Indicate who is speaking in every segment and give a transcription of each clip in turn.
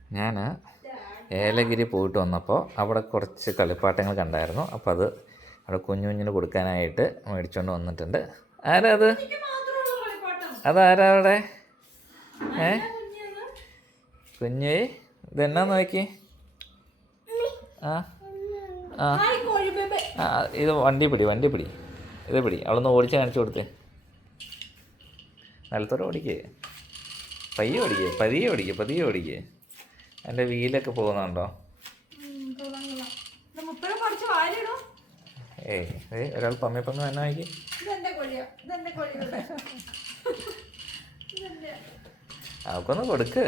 Speaker 1: ഞാൻ ഏലഗിരി പോയിട്ട് വന്നപ്പോൾ അവിടെ കുറച്ച് കളിപ്പാട്ടങ്ങൾ കണ്ടായിരുന്നു. അപ്പോൾ അത് അവിടെ കുഞ്ഞു കുഞ്ഞിന് കൊടുക്കാനായിട്ട് മേടിച്ചുകൊണ്ട് വന്നിട്ടുണ്ട്. ആരാ അത്? അതാരാ അവിടെ? കുഞ്ഞു ഇതെന്നാ നോക്കി? ആ ആ ആ ഇത് വണ്ടി പിടി ഇത് പിടി. അവളൊന്ന് ഓടിച്ച് കാണിച്ചു കൊടുത്തേ. നിലത്തോടെ ഓടിക്കേ, പതിയെ ഓടിക്കേ. എൻ്റെ വീലൊക്കെ പോകുന്നുണ്ടോ? ഒരാൾ പമ്മി തന്നെ വായിക്കേ. അവൾക്കൊന്ന് കൊടുക്ക്,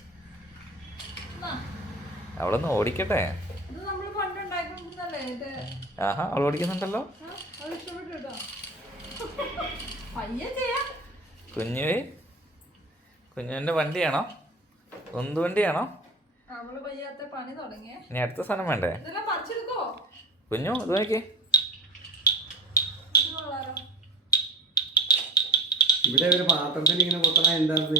Speaker 1: അവളൊന്ന് ഓടിക്കട്ടെ. ആഹാ, അവൾ ഓടിക്കുന്നുണ്ടല്ലോ. കുഞ്ഞുവിൻ്റെ വണ്ടിയാണോ? ഉന്തു വണ്ടിയാണോ? ഇനി അടുത്ത സാധനം വേണ്ടേ? കുഞ്ഞു ഇത് നോക്കി.
Speaker 2: ഇവിടെ ഒരു പാത്രത്തിൽ ഇങ്ങനെ കൊത്തണ എന്തായിരുന്നു?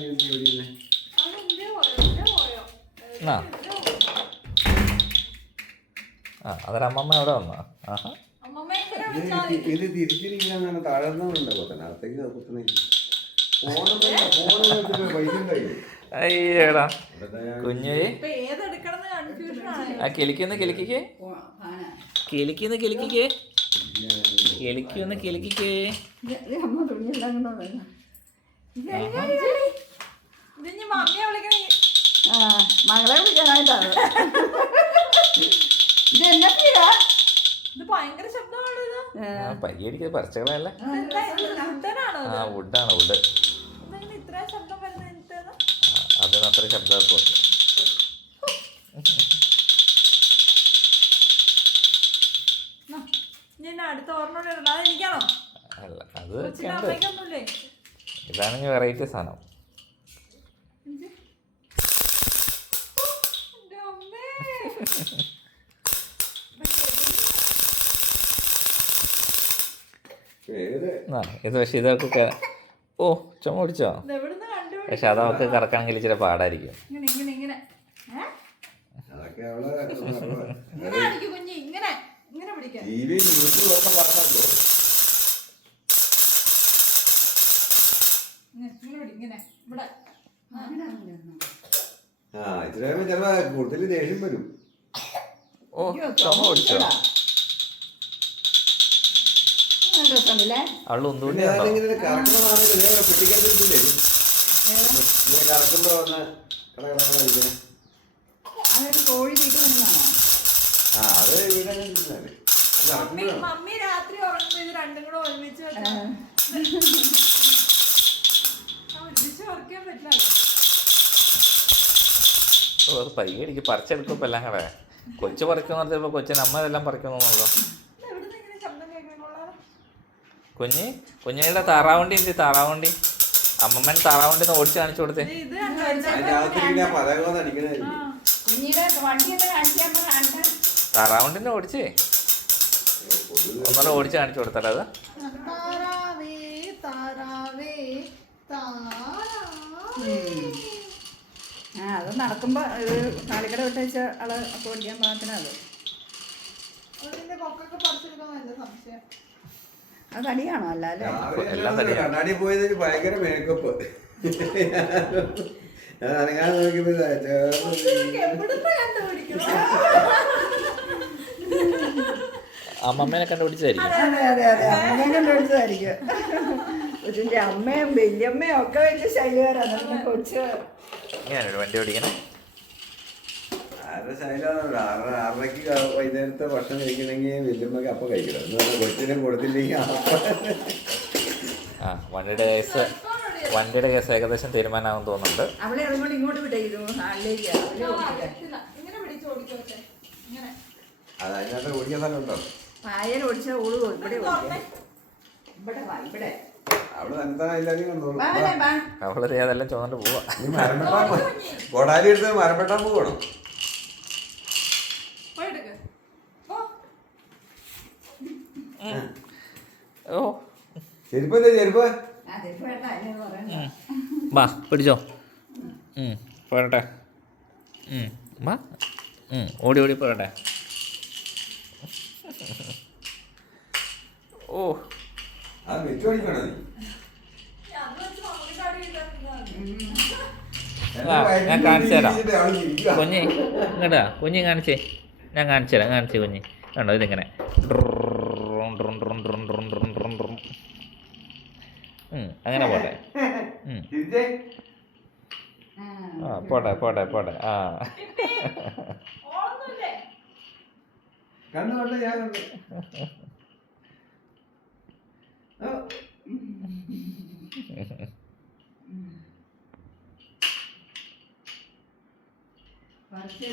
Speaker 1: അതൊരമ്മമ്മ അവിടെ വന്നോ? ആഹാ,
Speaker 2: ഇത് തിരിച്ചിരിക്കുന്ന താഴെന്നുണ്ട് കൊത്തണ, അകത്തേക്ക് കൊത്തണ.
Speaker 1: അയ്യേടാ കുഞ്ഞേ, ആ കിളിക്കൊന്ന് കിളിക്കേ.
Speaker 3: മകളെ വിളിക്കാനായിട്ടാണ്.
Speaker 1: പയ്യടിക്ക പറിച്ചകളല്ലേ. ആ വുഡാണ്, വുഡ്. അതിന് അത്ര ശബ്ദമൊക്കെ അല്ല, അത് ഇതാണെങ്കിൽ വെറൈറ്റി സാധനം. ഇത് പക്ഷെ ഇതൊക്കെ ചുമ പിടിച്ചോ? പക്ഷെ അതവർക്ക് കറക്കാണെങ്കിൽ ഇച്ചിരി പാടായിരിക്കും.
Speaker 2: കൂടുതൽ ദേഷ്യം വരും.
Speaker 1: ചുമ പിടിച്ചോ? അവള് ഒന്നുകൂടി
Speaker 3: കോഴി വീട്ടിൽ കൊണ്ടാണോ?
Speaker 4: മമ്മി രാത്രി ഉറങ്ങുമ്പോ ഇത് രണ്ടും കൂടെ ഒരുമിച്ച് ഉറക്കാൻ പറ്റില്ല.
Speaker 1: പയ്യെ എനിക്ക് പറിച്ചെടുക്കുമ്പോ എല്ലാം കൂടെ കൊച്ചു പറിക്കുന്ന ചിലപ്പോ കൊച്ചിന് അമ്മ ഇതെല്ലാം പറിക്കുന്നോ? കുഞ്ഞിയുടെ താറാവണ്ടി അമ്മമ്മേനെ താറാവണ്ടി ഓടിച്ച് കാണിച്ചു കൊടുത്തേ. താറാവണ്ടിനെ ഓടിച്ചേ ഒന്നര ഓടിച്ച് കാണിച്ചു കൊടുത്തല്ലോ. അത്
Speaker 3: അത് നടക്കുമ്പോ കാലിക്കട വിട്ടയച്ച ആള് ഒക്കെ ഓടിക്കാൻ പാകത്തിനത്. അത് തടിയാണോ? അല്ലാതെ
Speaker 2: കണ്ണാടി പോയതിന് ഭയങ്കര മേക്കപ്പ്. ഞാൻ അനങ്ങാതെ നോക്കിയപ്പോ
Speaker 1: അമ്മമ്മേനെ കണ്ടുപിടിച്ചതായിരിക്കും.
Speaker 3: അമ്മയെ കണ്ടുപിടിച്ചതായിരിക്കും. കൊച്ചിന്റെ അമ്മയും വല്യമ്മയും ഒക്കെ വലിയ ശൈലികാരാണ്. കൊച്ച്
Speaker 1: ഇങ്ങനെയാണ് വണ്ടി ഓടിക്കണേ.
Speaker 2: ആറരയ്ക്ക് വൈകുന്നേരത്തെ ഭക്ഷണം കഴിക്കണമെങ്കിൽ വല്യമ്മക്ക് അപ്പം കഴിക്കണം. കൊച്ചിനും കൊടുത്തില്ലെങ്കിൽ
Speaker 1: വണ്ടിയുടെ കേസ് ഏകദേശം തീരുമാനമാകും തോന്നുന്നുണ്ട്.
Speaker 3: അവളെ അതുകൊണ്ട് ഇങ്ങോട്ട് വിട്ടേക്കുന്നു ഹാളിലേക്ക്.
Speaker 2: അതിനകത്ത് ഓടിക്കാൻ സ്ഥലം ഉണ്ടോ?
Speaker 3: പായൽ ഓടിച്ചാൽ ഓള് ഇവിടെ ഇവിടെ
Speaker 2: അവള് എന്തായാലും കണ്ടോളൂ.
Speaker 1: അവള് അതെല്ലാം ചോദിച്ചു പോവാ.
Speaker 2: കൊടാലി എടുത്ത് മരപ്പെട്ടാൻ പോകണം. ചെരുപ്പല്ലേ ചെരുപ്പ്?
Speaker 1: വാ പിടിച്ചോ, പോരട്ടെ. വാ ഓടി ഓടി പോരട്ടെ. ഓ
Speaker 2: അത് വെച്ച് പഠിക്കണോ നീ?
Speaker 4: അന്ന് വെച്ച് മമ്മി കടി ഉണ്ടാക്കുന്നത്.
Speaker 2: എന്റെ
Speaker 1: ആ,
Speaker 2: വയറ്റിൽ
Speaker 1: ഞാൻ കാണിച്ചു തരാം.
Speaker 2: ഇരിച്ചിട്ട് അവൾ ചിരിക്കുവാ.
Speaker 1: കുഞ്ഞി ഇങ്ങടാ കുഞ്ഞി കാണിച്ചേ, ഞാൻ കാണിച്ചു തരാം. കാണിച്ചേ കുഞ്ഞി, കണ്ടോ ഇതിങ്ങനെ അങ്ങനെ പോട്ടെ.
Speaker 2: ചിരിച്ചേ.
Speaker 1: ആ പോട്ടെ പോട്ടെ പോട്ടെ. ആ
Speaker 4: ഓളൊന്നുമില്ലേ?
Speaker 2: കണ്ണു കൊണ്ട് ഞാൻ കണ്ടു. ആ.
Speaker 3: കുറച്ച്